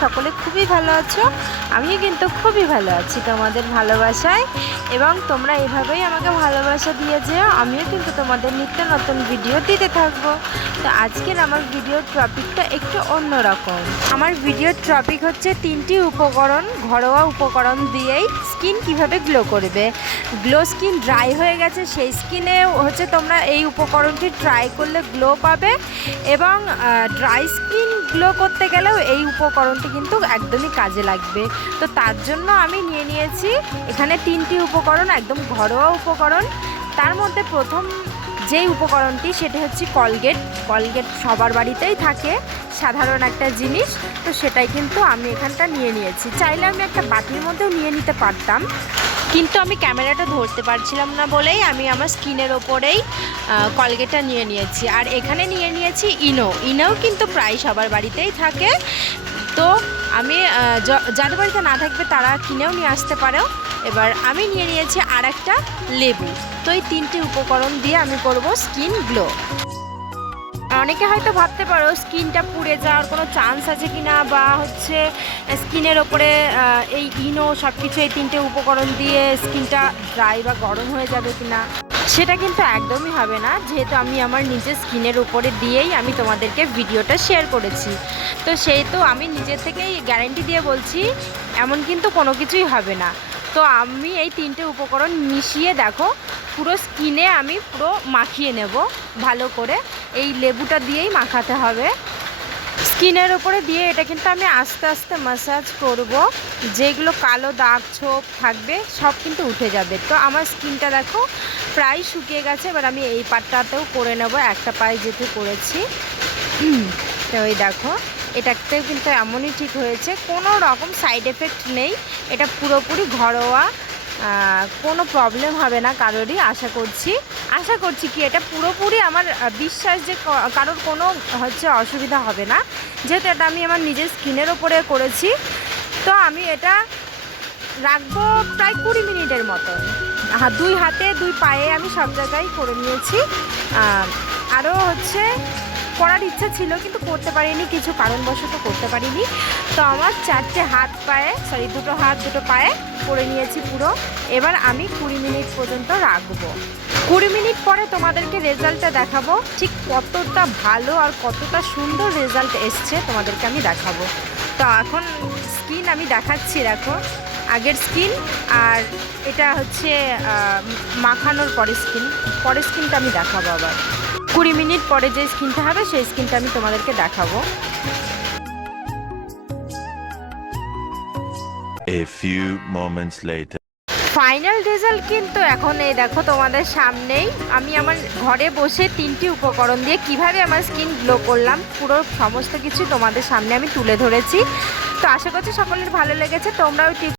সকলে খুবই ভালো আছো। আমিও কিন্তু খুবই ভালো আছি তোমাদের ভালোবাসায়। এবং তোমরা এভাবেই আমাকে ভালোবাসা দিয়ে যেও, আমিও কিন্তু তোমাদের নিত্য নতুন ভিডিও দিতে থাকব। তো আজকের আমার ভিডিওর টপিকটা একটু অন্যরকম। আমার ভিডিওর টপিক হচ্ছে তিনটি উপকরণ, ঘরোয়া উপকরণ দিয়েই স্কিন কীভাবে গ্লো করবে। গ্লো স্কিন ড্রাই হয়ে গেছে, সেই স্কিনে হচ্ছে তোমরা এই উপকরণটি ট্রাই করলে গ্লো পাবে। এবং ড্রাই স্কিন গ্লো করতে গেলেও এই উপকরণটি কিন্তু একদমই কাজে লাগবে। তো তার জন্য আমি নিয়ে নিয়েছি এখানে তিনটি উপকরণ, একদম ঘরোয়া উপকরণ। তার মধ্যে প্রথম যেই উপকরণটি সেটি হচ্ছে কলগেট। কলগেট সবার বাড়িতেই থাকে, সাধারণ একটা জিনিস। তো সেটাই কিন্তু আমি এখানটা নিয়ে নিয়েছি। চাইলে আমি একটা বাটির মধ্যেও নিয়ে নিতে পারতাম। কিন্তু আমি ক্যামেরাটা ধরতে পারছিলাম না বলেই আমি আমার স্কিনের ওপরেই কলগেটটা নিয়ে নিয়েছি। আর এখানে নিয়ে নিয়েছি ইনো। ইনোও কিন্তু প্রায় সবার বাড়িতেই থাকে। তো আমি যাদের বাড়িতে না থাকবে তারা কিনেও নিয়ে আসতে পারো। এবার আমি নিয়ে নিয়েছি আর একটা লেবু। তো এই তিনটি উপকরণ দিয়ে আমি করব স্কিন গ্লো। অনেকে হয়তো ভাবতে পারো, স্কিনটা পুড়ে যাওয়ার কোনো চান্স আছে কি না বা হচ্ছে স্কিনের ওপরে এই ইনো সব কিছু এই তিনটে উপকরণ দিয়ে স্কিনটা ড্রাই বা গরম হয়ে যাবে কি না সেটা কিন্তু একদমই হবে না। যেহেতু আমি আমার নিজের স্কিনের উপরে দিয়েই আমি তোমাদেরকে ভিডিওটা শেয়ার করেছি। তো সেই তো আমি নিজের থেকেই গ্যারেন্টি দিয়ে বলছি, এমন কিন্তু কোনো কিছুই হবে না। তো আমি এই তিনটে উপকরণ মিশিয়ে দেখো, পুরো স্কিনে আমি পুরো মাখিয়ে নেব ভালো করে। এই লেবুটা দিয়েই মাখাতে হবে। স্কিনের উপরে দিয়ে এটা কিন্তু আমি আস্তে আস্তে ম্যাসাজ করব। যেগুলো কালো দাগ ছোপ থাকবে, সব কিন্তু উঠে যাবে। তো আমার স্কিনটা দেখো প্রায় শুকিয়ে গেছে, এবার আমি এই পাটটাতেও করে নেব, একটা পায়ে যেতে করেছি। তো ওই দেখো, এটাতেও কিন্তু এমনই ঠিক হয়েছে, কোনো রকম সাইড এফেক্ট নেই, এটা পুরোপুরি ঘরোয়া। কোনো প্রবলেম হবে না কারোরই, আশা করছি। আশা করছি কি, এটা পুরোপুরি আমার বিশ্বাস যে কারোর কোনো হচ্ছে অসুবিধা হবে না। যেহেতু এটা আমি আমার নিজের স্কিনের ওপরে করেছি, তো আমি এটা রাখব প্রায় কুড়ি মিনিটের মতো হ্যাঁ দুই হাতে, দুই পায়ে আমি সব জায়গায় করে নিয়েছি। আরও হচ্ছে করার ইচ্ছা ছিল, কিন্তু করতে পারিনি, কিছু কারণবশত করতে পারিনি। তো আমার চারটে হাত পায়ে সরি দুটো হাত, দুটো পায়ে করে নিয়েছি পুরো। এবার আমি কুড়ি মিনিট পর্যন্ত রাখব। কুড়ি মিনিট পরে তোমাদেরকে রেজাল্টটা দেখাবো। ঠিক কতটা ভালো আর কতটা সুন্দর রেজাল্ট এসছে তোমাদেরকে আমি দেখাবো। তো এখন স্কিন আমি দেখাচ্ছি, দেখো। আগের স্কিন আর এটা হচ্ছে মাখানোর পরে স্কিন। পরের স্কিনটা আমি দেখাবো আবার। কুড়ি মিনিট পরে যে স্কিনটা হবে সেই স্কিনটা আমি তোমাদেরকে দেখাবো। A few moments later. Final result কিন্তু এখন এই দেখো তোমাদের সামনেই। আমি আমার ঘরে বসে তিনটি উপকরণ দিয়ে কীভাবে আমার স্কিন গ্লো করলাম পুরো সমস্ত কিছু তোমাদের সামনে আমি তুলে ধরেছি। তো আশা করছি সকলের ভালো লেগেছে। তোমরাও